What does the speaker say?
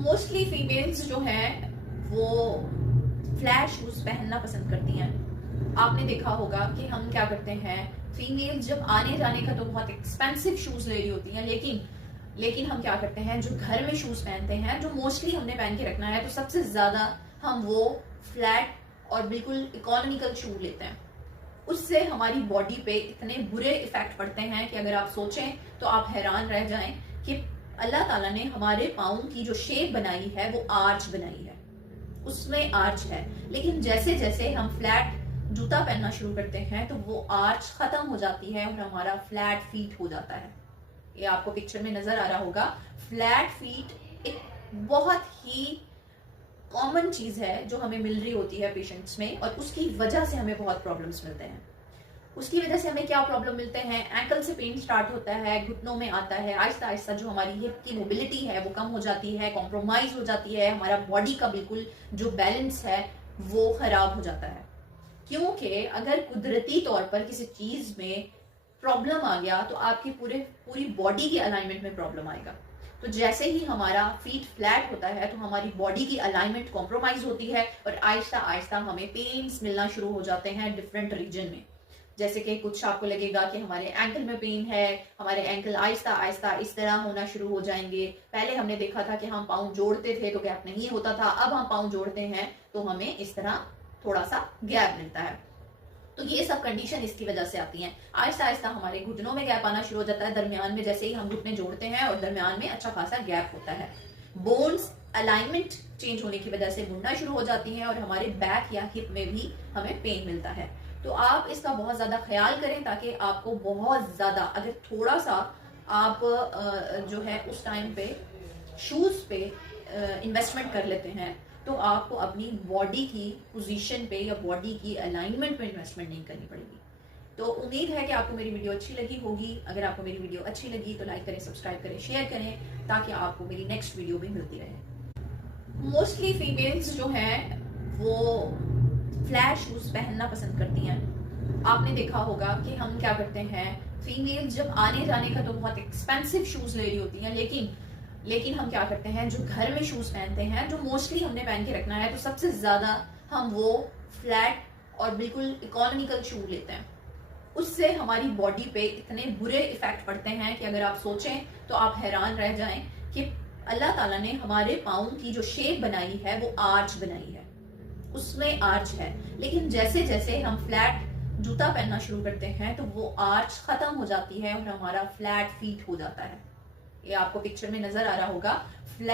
Mostly females जो हैं वो फ्लैट शूज पहनना पसंद करती हैं। आपने देखा होगा कि हम क्या करते हैं, फीमेल्स जब आने जाने का तो बहुत एक्सपेंसिव शूज ले रही होती हैं, लेकिन हम क्या करते हैं, जो घर में शूज पहनते हैं, जो मोस्टली हमने पहन के रखना है, तो सबसे ज्यादा हम वो फ्लैट और बिल्कुल इकोनॉमिकल शू लेते हैं। उससे हमारी बॉडी पे इतने बुरे इफेक्ट पड़ते हैं कि अगर आप सोचें तो आप हैरान रह जाएं कि अल्लाह ताला ने हमारे पाँव की जो शेप बनाई है वो आर्च बनाई है, उसमें आर्च है। लेकिन जैसे जैसे हम फ्लैट जूता पहनना शुरू करते हैं तो वो आर्च खत्म हो जाती है और हमारा फ्लैट फीट हो जाता है। ये आपको पिक्चर में नजर आ रहा होगा। फ्लैट फीट एक बहुत ही कॉमन चीज है जो हमें मिल रही होती है पेशेंट्स में, और उसकी वजह से हमें बहुत प्रॉब्लम्स मिलते हैं। उसकी वजह से हमें क्या प्रॉब्लम मिलते हैं, एंकल से पेन स्टार्ट होता है, घुटनों में आता है, आहिस्ता आहिस्ता जो हमारी हिप की मोबिलिटी है वो कम हो जाती है, कॉम्प्रोमाइज हो जाती है, हमारा बॉडी का बिल्कुल जो बैलेंस है वो खराब हो जाता है। क्योंकि अगर कुदरती तौर पर किसी चीज में प्रॉब्लम आ गया तो आपकी पूरी बॉडी के अलाइनमेंट में प्रॉब्लम आएगा। तो जैसे ही हमारा फीट फ्लैट होता है तो हमारी बॉडी की अलाइनमेंट कॉम्प्रोमाइज होती है और आहिस्ता आहिस्ता हमें पेन्स मिलना शुरू हो जाते हैं डिफरेंट रीजन में। जैसे कि कुछ आपको लगेगा कि हमारे एंकल में पेन है, हमारे एंकल आहिस्ता आहिस्ता इस तरह होना शुरू हो जाएंगे। पहले हमने देखा था कि हम पाँव जोड़ते थे तो गैप नहीं होता था, अब हम पाँव जोड़ते हैं तो हमें इस तरह थोड़ा सा गैप मिलता है। तो ये सब कंडीशन इसकी वजह से आती हैं। आहिस्ता आहिस्ता हमारे घुटनों में गैप आना शुरू हो जाता है, दरमियान में जैसे ही हम घुटने जोड़ते हैं और दरमियान में अच्छा खासा गैप होता है। बोन्स अलाइनमेंट चेंज होने की वजह से मुड़ना शुरू हो जाती हैं और हमारे बैक या हिप में भी हमें पेन मिलता है। तो आप इसका बहुत ज्यादा ख्याल करें ताकि आपको बहुत ज्यादा, अगर थोड़ा सा आप जो है उस टाइम पे शूज पे इन्वेस्टमेंट कर लेते हैं तो आपको अपनी बॉडी की पोजीशन पे या बॉडी की अलाइनमेंट पे इन्वेस्टमेंट नहीं करनी पड़ेगी। तो उम्मीद है कि आपको मेरी वीडियो अच्छी लगी होगी। अगर आपको मेरी वीडियो अच्छी लगी तो लाइक करें, सब्सक्राइब करें, शेयर करें ताकि आपको मेरी नेक्स्ट वीडियो भी मिलती रहे। मोस्टली फीमेल्स जो हैं वो फ्लैट शूज पहनना पसंद करती हैं। आपने देखा होगा कि हम क्या करते हैं, फीमेल्स जब आने जाने का तो बहुत एक्सपेंसिव शूज ले रही होती हैं, लेकिन हम क्या करते हैं, जो घर में शूज पहनते हैं, जो मोस्टली हमने पहन के रखना है, तो सबसे ज्यादा हम वो फ्लैट और बिल्कुल इकोनॉमिकल शू लेते हैं। उससे हमारी बॉडी पे इतने बुरे इफेक्ट पड़ते हैं कि अगर आप सोचें तो आप हैरान रह जाएं कि अल्लाह ताला ने हमारे पाँव की जो शेप बनाई है वो आर्च बनाई है, उसमें आर्च है। लेकिन जैसे जैसे हम फ्लैट जूता पहनना शुरू करते हैं तो वो आर्च खत्म हो जाती है और हमारा फ्लैट फीट हो जाता है। ये आपको पिक्चर में नजर आ रहा होगा। फ्लैट